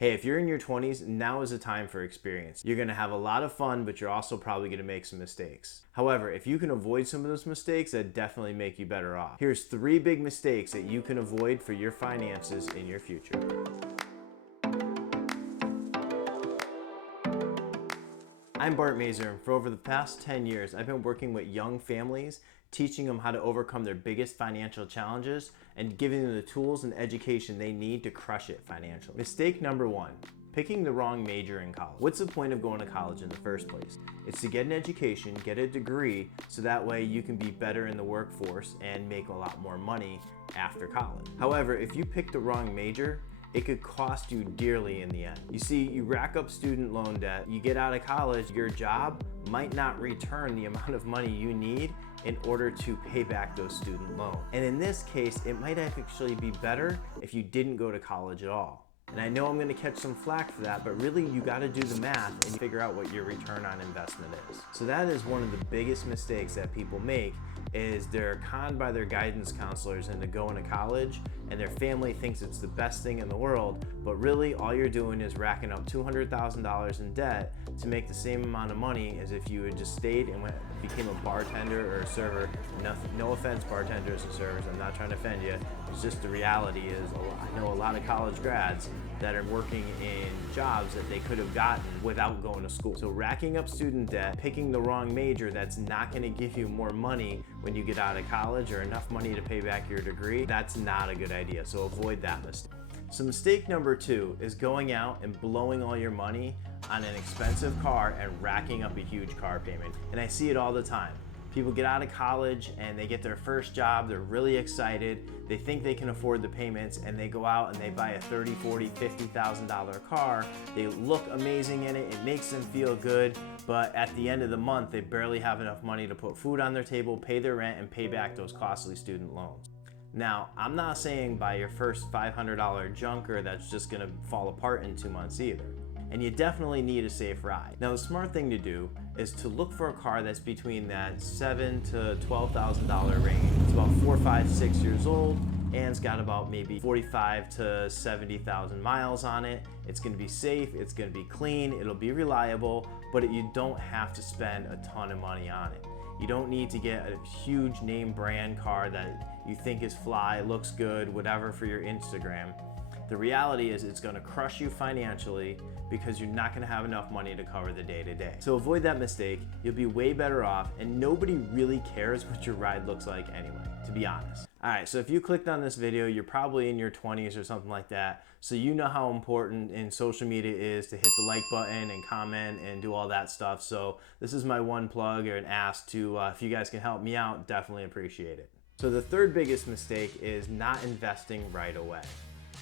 Hey, if you're in your 20s, now is the time for experience. You're gonna have a lot of fun, but you're also probably gonna make some mistakes. However, if you can avoid some of those mistakes, that definitely make you better off. Here's 3 big mistakes that you can avoid for your finances in your future. I'm Bart Mazur, and for over the past 10 years, I've been working with young families, teaching them how to overcome their biggest financial challenges and giving them the tools and education they need to crush it financially. Mistake number 1, picking the wrong major in college. What's the point of going to college in the first place? It's to get an education, get a degree, so that way you can be better in the workforce and make a lot more money after college. However, if you pick the wrong major, it could cost you dearly in the end. You see, you rack up student loan debt, you get out of college, your job might not return the amount of money you need in order to pay back those student loans. And in this case, it might actually be better if you didn't go to college at all. And I know I'm gonna catch some flack for that, but really you gotta do the math and figure out what your return on investment is. So that is one of the biggest mistakes that people make, is they're conned by their guidance counselors into going to college, and their family thinks it's the best thing in the world, but really all you're doing is racking up $200,000 in debt to make the same amount of money as if you had just stayed and became a bartender or a server. No offense, bartenders and servers, I'm not trying to offend you. It's just the reality is, I know a lot of college grads that are working in jobs that they could have gotten without going to school. So racking up student debt, picking the wrong major that's not gonna give you more money when you get out of college or enough money to pay back your degree, that's not a good idea, so avoid that mistake. So mistake number 2 is going out and blowing all your money on an expensive car and racking up a huge car payment. And I see it all the time. People get out of college and they get their first job, they're really excited, they think they can afford the payments, and they go out and they buy a $30,000, $40,000, $50,000 car. They look amazing in it, it makes them feel good, but at the end of the month, they barely have enough money to put food on their table, pay their rent, and pay back those costly student loans. Now, I'm not saying buy your first $500 junker that's just gonna fall apart in 2 months either. And you definitely need a safe ride. Now, the smart thing to do is to look for a car that's between that $7,000 to $12,000 range. It's about 4, 5, 6 years old, and it's got about maybe 45 to 70,000 miles on it. It's gonna be safe, it's gonna be clean, it'll be reliable, but you don't have to spend a ton of money on it. You don't need to get a huge name brand car that you think is fly, looks good, whatever for your Instagram. The reality is it's gonna crush you financially because you're not gonna have enough money to cover the day-to-day. So avoid that mistake, you'll be way better off, and nobody really cares what your ride looks like anyway, to be honest. All right, so if you clicked on this video, you're probably in your 20s or something like that, so you know how important in social media is to hit the like button and comment and do all that stuff. So this is my one plug or an ask to, if you guys can help me out, definitely appreciate it. So the third biggest mistake is not investing right away.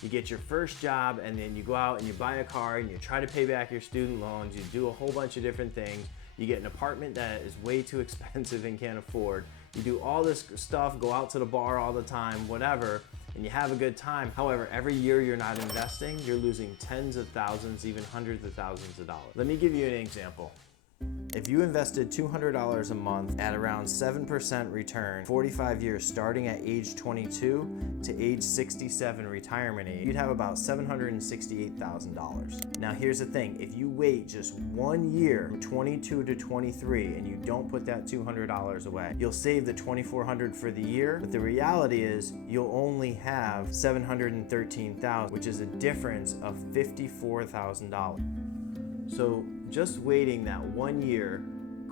You get your first job and then you go out and you buy a car and you try to pay back your student loans, you do a whole bunch of different things, you get an apartment that is way too expensive and can't afford, you do all this stuff, go out to the bar all the time, whatever, and you have a good time. However, every year you're not investing, you're losing tens of thousands, even hundreds of thousands of dollars. Let me give you an example. If you invested $200 a month at around 7% return, 45 years starting at age 22 to age 67 retirement age, you'd have about $768,000. Now here's the thing, if you wait just 1 year, from 22 to 23, and you don't put that $200 away, you'll save the $2,400 for the year, but the reality is you'll only have $713,000, which is a difference of $54,000. So just waiting that 1 year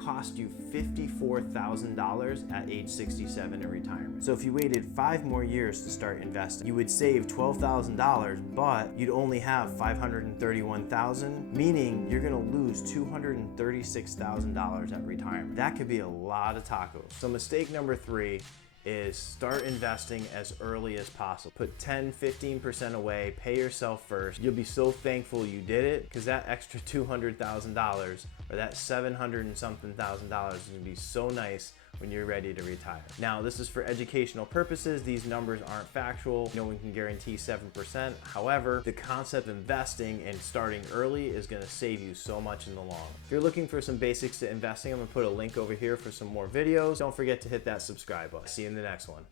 cost you $54,000 at age 67 in retirement. So if you waited 5 more years to start investing, you would save $12,000, but you'd only have $531,000, meaning you're gonna lose $236,000 at retirement. That could be a lot of tacos. So mistake number 3 is start investing as early as possible. Put 10, 15% away, pay yourself first. You'll be so thankful you did it, because that extra $200,000 or that $700 and something thousand dollars is gonna be so nice when you're ready to retire. Now, this is for educational purposes. These numbers aren't factual. No one can guarantee 7%. However, the concept of investing and starting early is gonna save you so much in the long run. If you're looking for some basics to investing, I'm gonna put a link over here for some more videos. Don't forget to hit that subscribe button. See you in the next one.